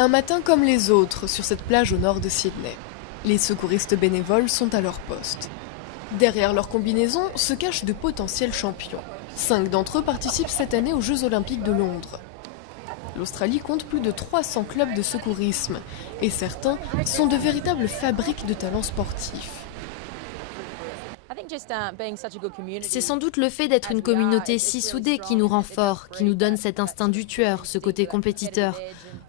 Un matin comme les autres sur cette plage au nord de Sydney. Les secouristes bénévoles sont à leur poste. Derrière leur combinaison se cachent de potentiels champions. 5 d'entre eux participent cette année aux Jeux Olympiques de Londres. L'Australie compte plus de 300 clubs de secourisme et certains sont de véritables fabriques de talents sportifs. C'est sans doute le fait d'être une communauté si soudée qui nous rend forts, qui nous donne cet instinct du tueur, ce côté compétiteur.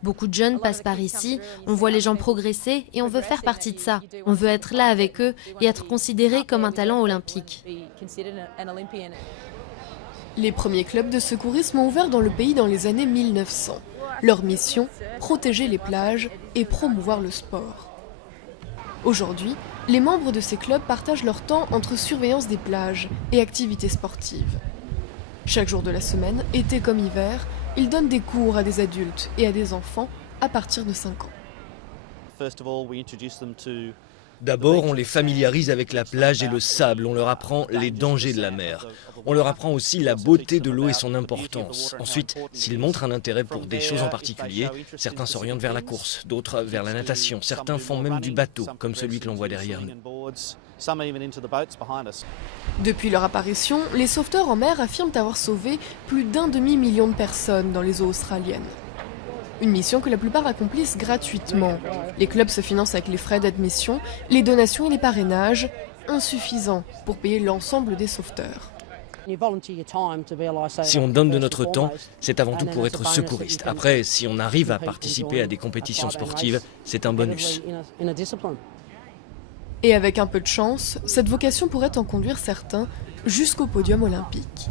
Beaucoup de jeunes passent par ici, on voit les gens progresser et on veut faire partie de ça. On veut être là avec eux et être considéré comme un talent olympique. Les premiers clubs de secourisme ont ouvert dans le pays dans les années 1900. Leur mission, protéger les plages et promouvoir le sport. Aujourd'hui, les membres de ces clubs partagent leur temps entre surveillance des plages et activités sportives. Chaque jour de la semaine, été comme hiver, ils donnent des cours à des adultes et à des enfants à partir de 5 ans. D'abord, on les familiarise avec la plage et le sable, on leur apprend les dangers de la mer. On leur apprend aussi la beauté de l'eau et son importance. Ensuite, s'ils montrent un intérêt pour des choses en particulier, certains s'orientent vers la course, d'autres vers la natation, certains font même du bateau, comme celui que l'on voit derrière nous. Depuis leur apparition, les sauveteurs en mer affirment avoir sauvé plus d'1 demi-million de personnes dans les eaux australiennes. Une mission que la plupart accomplissent gratuitement. Les clubs se financent avec les frais d'admission, les donations et les parrainages, insuffisants pour payer l'ensemble des sauveteurs. Si on donne de notre temps, c'est avant tout pour être secouriste. Après, si on arrive à participer à des compétitions sportives, c'est un bonus. Et avec un peu de chance, cette vocation pourrait en conduire certains jusqu'au podium olympique.